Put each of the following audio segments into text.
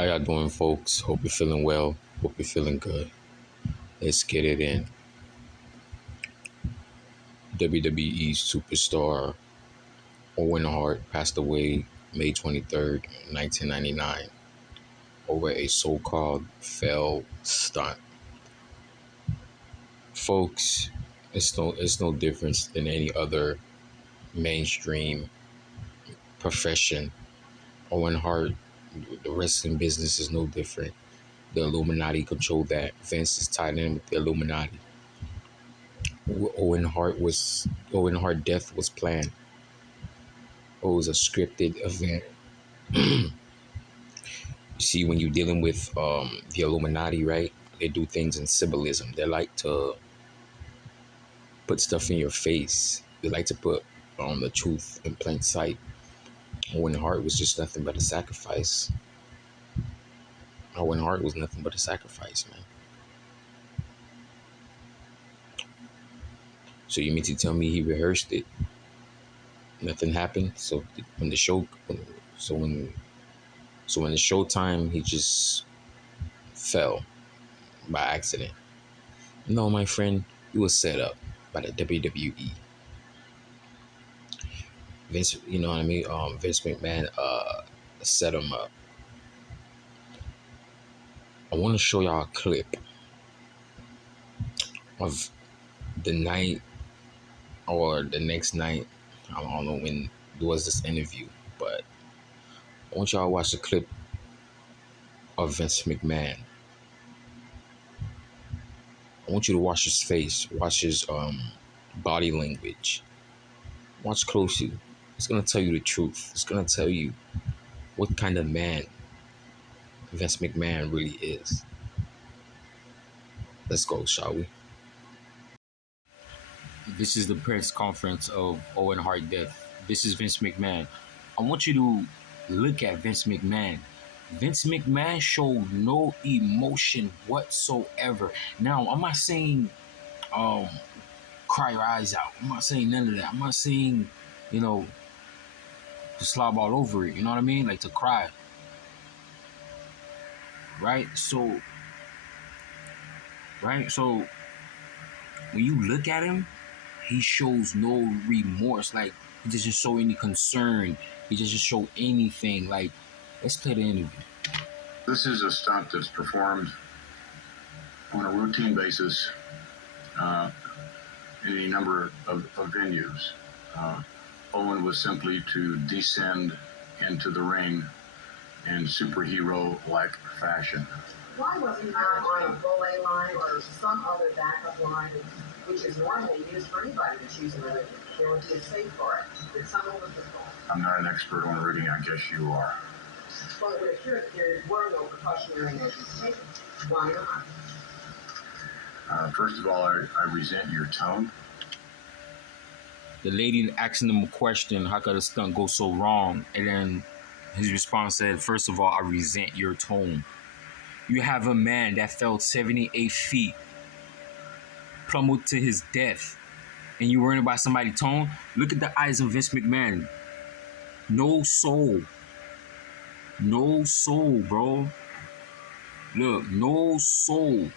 How y'all doing, folks? Hope you're feeling well. Hope you're feeling good. Let's get it in. WWE superstar Owen Hart passed away May 23rd, 1999, over a so-called failed stunt. Folks, it's no difference than any other mainstream profession. Owen Hart, the wrestling business is no different. The Illuminati control that. Vince is tied in with the Illuminati. Owen Hart death was planned. It was a scripted event. You see, when you're dealing with the Illuminati, right? They do things in symbolism. They like to put stuff in your face. They like to put the truth in plain sight. Owen Hart was just nothing but a sacrifice. Owen Hart was nothing but a sacrifice, man. So you mean to tell me he rehearsed it? Nothing happened. So when the show, so when the showtime, he just fell by accident. No, my friend, he was set up by the WWE. Vince, you know what I mean? Vince McMahon set him up. I want to show y'all a clip of the night or the next night. I don't know when there was this interview, but I want y'all to watch the clip of Vince McMahon. I want you to watch his face, watch his body language. Watch closely. It's gonna tell you the truth. It's gonna tell you what kind of man Vince McMahon really is. Let's go, shall we? This is the press conference of Owen Hart death. This is Vince McMahon. I want you to look at Vince McMahon. Vince McMahon showed no emotion whatsoever. Now, I'm not saying cry your eyes out. I'm not saying none of that. I'm not saying, to slob all over it. You know what I mean? Like to cry. Right? So when you look at him, he shows no remorse. Like, he doesn't show any concern. He doesn't show anything. Like, let's play the interview. This is a stunt that's performed on a routine basis in a number of venues. Owen was simply to descend into the ring in superhero-like fashion. Why wasn't he on a belay line or some other backup line, which is normally used for anybody to choose another? There would be a safe for it. Did someone was the fault? I'm not an expert on rigging. I guess you are. Well, it would appear that there were no precautionary measures taken. Why not? First of all, I resent your tone. The lady asking him a question, how could a stunt go so wrong? And then his response said, first of all, I resent your tone. You have a man that fell 78 feet, plummeted to his death, and you worrying about somebody's tone? Look at the eyes of Vince McMahon. No soul. No soul, bro. Look, no soul.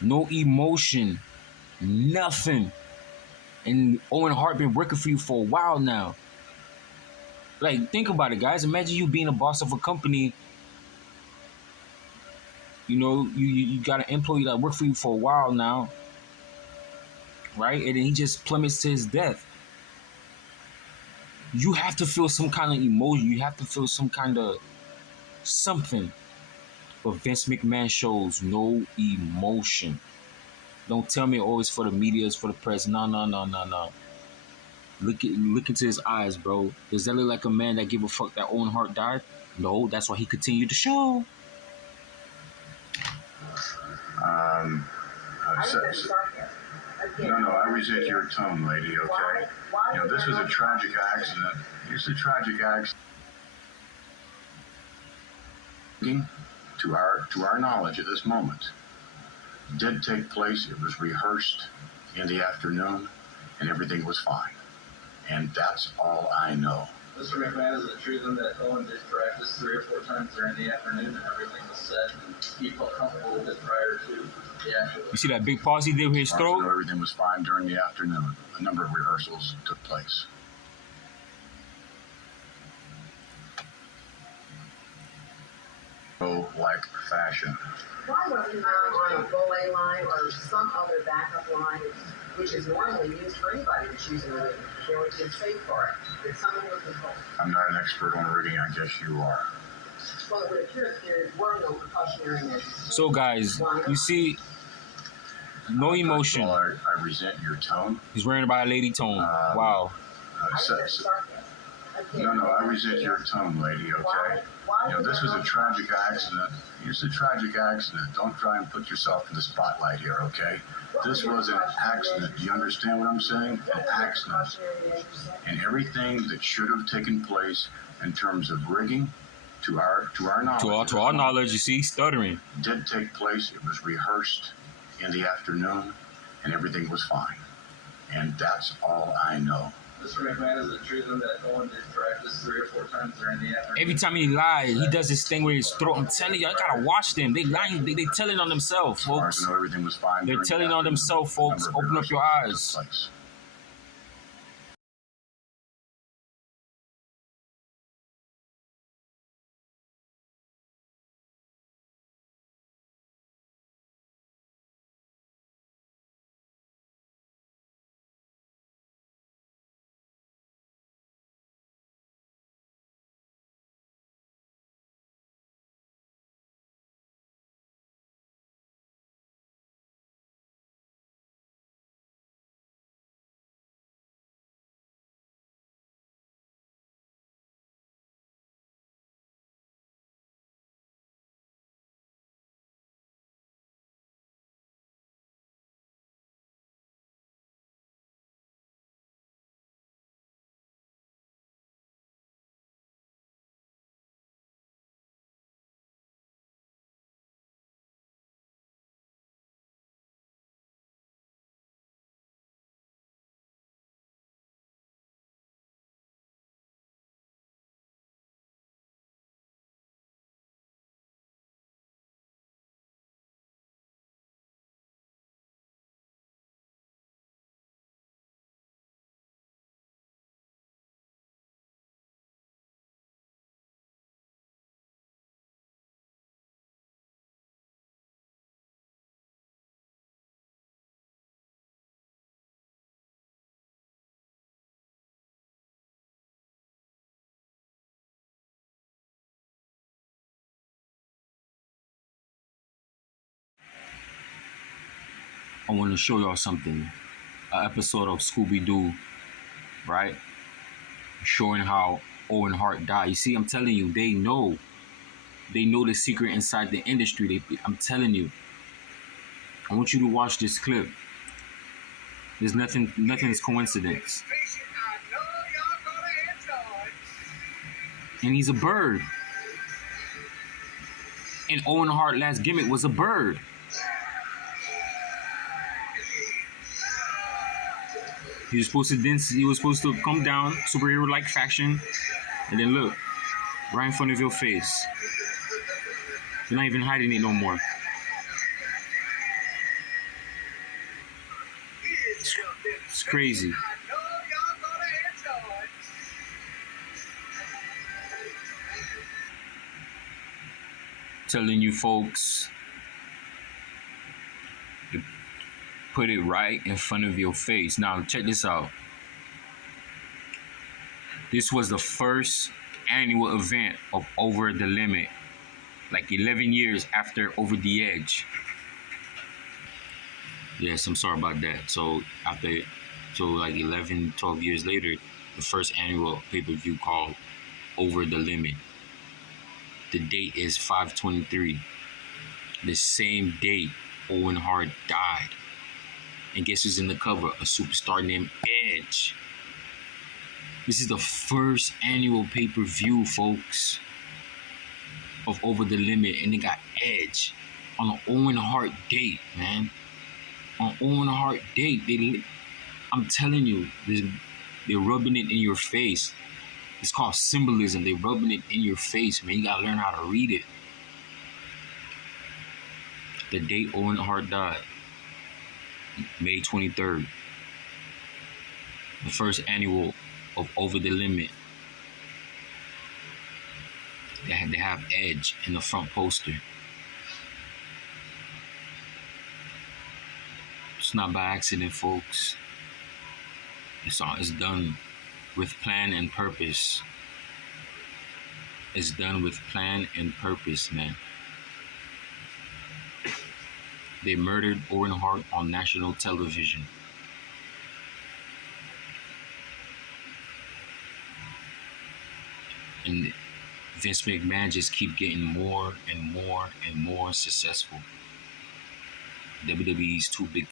No emotion. Nothing. And Owen Hart been working for you for a while now. Like, think about it, guys. Imagine you being a boss of a company. You got an employee that worked for you for a while now, right? And then he just plummets to his death. You have to feel some kind of emotion. You have to feel some kind of something. But Vince McMahon shows no emotion. Don't tell me, it's for the media, it's for the press. No. Look into his eyes, bro. Does that look like a man that give a fuck that Owen Hart died? No, that's why he continued the show. No, I resent your tone, lady, okay? This was a tragic accident. It's a tragic accident. To our knowledge at this moment, did take place. It was rehearsed in the afternoon, and everything was fine. And that's all I know. Mr. McMahon, is it true then that Owen did practice 3 or 4 times during the afternoon and everything was set and he felt comfortable with it prior to the actual? You see that big pause he did with his throat? Everything was fine during the afternoon. A number of rehearsals took place. Like fashion. Why wasn't it on a belay line or some other backup line, which is normally used for anybody that's using a rig? There would be safe for it. Did someone look involved? I'm not an expert on rigging. I guess you are. Well, it would appear that there were no precautionary measures. So guys, you see, no emotion. Well, I resent your tone. He's wearing about a lady tone. Wow. No, I resent your tone, lady, okay? You know, this was a tragic accident. It's a tragic accident. Don't try and put yourself in the spotlight here, okay? This was an accident. Do you understand what I'm saying? An accident. And everything that should have taken place in terms of rigging, to our knowledge. To our knowledge, you see, stuttering. Did take place. It was rehearsed in the afternoon, and everything was fine. And that's all I know. Mr. McMahon, is it true then that Owen did practice 3 or 4 times during the afternoon? Every time he lies, he does this thing with his throat. I'm telling you, I gotta watch them. They lying. They telling on themselves, folks. I know everything was fine. They're telling on themselves, folks. Open up your eyes. I want to show y'all something. An episode of Scooby-Doo, right? Showing how Owen Hart died. You see, I'm telling you, they know the secret inside the industry. I'm telling you. I want you to watch this clip. There's nothing's coincidence. And he's a bird. And Owen Hart's last gimmick was a bird. He was supposed to come down, superhero-like fashion, and then look, right in front of your face. You're not even hiding it no more. It's crazy. Telling you folks, put it right in front of your face. Now, check this out. This was the first annual event of Over the Limit, like 11 years after Over the Edge. Yes, I'm sorry about that. So like 11, 12 years later, the first annual pay-per-view called Over the Limit. The date is 5/23. The same date Owen Hart died. And guess who's in the cover? A superstar named Edge. This is the first annual pay-per-view, folks, of Over the Limit. And they got Edge on an Owen Hart date, man. On Owen Hart date. I'm telling you, they're rubbing it in your face. It's called symbolism. They rubbing it in your face, man. You gotta learn how to read it. The date Owen Hart died, May 23rd. The first annual of Over the Limit. They have Edge in the front poster. It's not by accident, folks. It's done with plan and purpose. It's done with plan and purpose, man. They murdered Owen Hart on national television. And Vince McMahon just keep getting more and more and more successful. WWE's too big